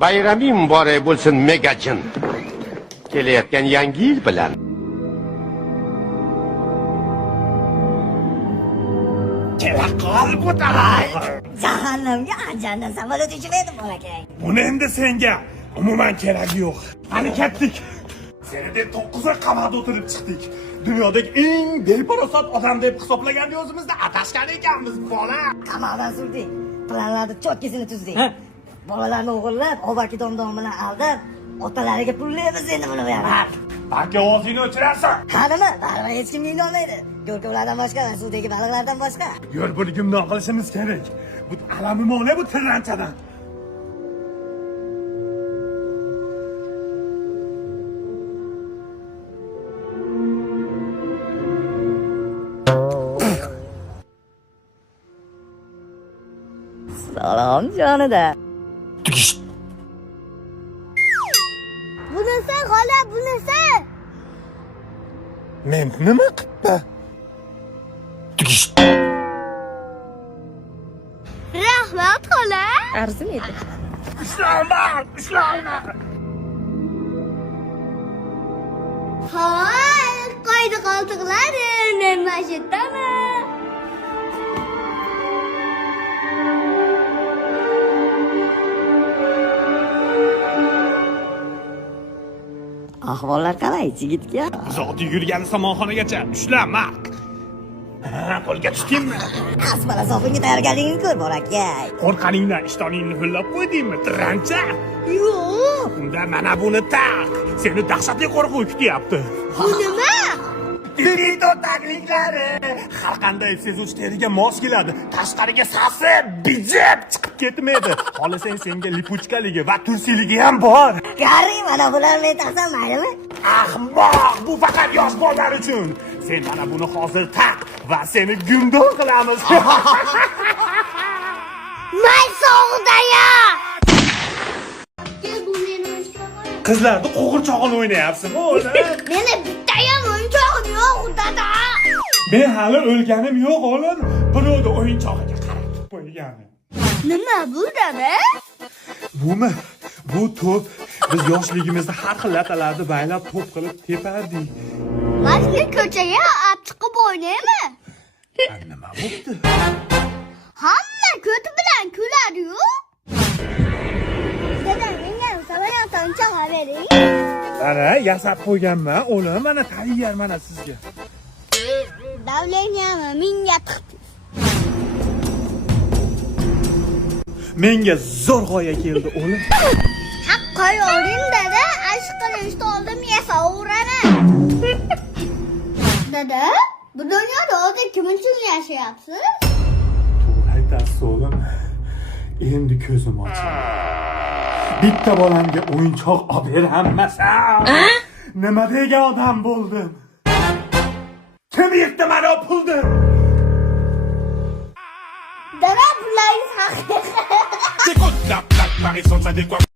Bayraming muborak bo'lsin Megajin. Kelayotgan yangi yil bilan. Kela qol ko'taray. Jahannamga anjandan samolyot uchmaydi bolakay. Buni endi senga umuman keragi yo'q. Qani ketdik. Seni deb 9 oy qamoqda o'tirib chiqdik. Dunyodagi eng beparosat odam deb hisoblagan o'zimizda atashgan ekanmiz, bola. Qamoqdan surdik. Planlarni cho'tkisini tuzdik. Bolalarni o'g'irlab, ovaki domdom bilan aldab, otalariga pullaymiz endi buni yana. Balki ovozingni o'chirarsan. Ha nima? Baribir hech kim minolmaydi. Ko'rkovlardan boshqa va suvdagi baliqlardan boshqa. Yor buni gumdon qilishimiz kerak. Bu alamimona bu tirranchadan. Salom jonida. Bunisi xola, bunisi. Men nima qilibman? Rahmat xola. Arzimaydi. Ishlayman. Hoy, qo'ydi qoldiqlari, men mashinaman. Ahvollar qalay, yigitga? Zoti yurgan somonxonagacha ushlanma. Qo'lga tushdingmi? Asbala sofinga tayyorgarligingni ko'r, bolakay. Qo'rqaningdan ishtoningni ho'llab qo'ydingmi, tirrancha? Yo'q. Unda mana buni taq. Seni dahshatli qo'rquv kutyapti. Bu nima? Finito tagliklari. Har qanday sezuvchi teriga mos keladi. Tashqariga sasib, bijib chiqib ketmaydi. Xohlasang senga lipuchkaligi va tursiligi ham bor. Gari, mana bularni taqsam maylimi? Ahmoq, bu faqat yosh bolalar uchun. Sen mana buni hozir taq va seni gumdon qilamiz. Men sog'daya. Bu meni o'yinchog'im. Qizlarni qo'g'irchog'ini o'ynayapsan, o'g'lim. Meni bittayam o'yinchog'im yo'q, dada. Men hali o'lganim yo'q, o'g'lim. Birovni o'yinchog'iga qaratib qo'yganim. Nima bu, dada? Bumi? Bu to'p. Biz yoshligimizda har xil latalarni baylab to'p qilib tepardik. Mazli ko'chaga olib chiqib o'ynaymi? Nima bo'pti? Hamma ko'ti bilan kuladi-yu. Dada, menga samolyot o'yinchog'i bering. Mana yasab qo'yganman, o'g'lim. Mana tayyor mana sizga. Davleniyami menga tiqdi. Menga zo'r g'oya keldi, o'g'lim. Qo'y oling, dada. Ashq qilishni oldim, yasavuraman. Dada, bu dunyoda o'zi kim uchun yashayapsiz? To'g'ri aytasiz, o'g'lim. Endi ko'zim ochildi. Bitta bolamga o'yinchoq olib bermasam, nima degan odam bo'ldim? Kim yirtdi mana pulni? Dada, bularning haqiqati. T'écoutes la plaque, Marie-Sans, ça décoiffe.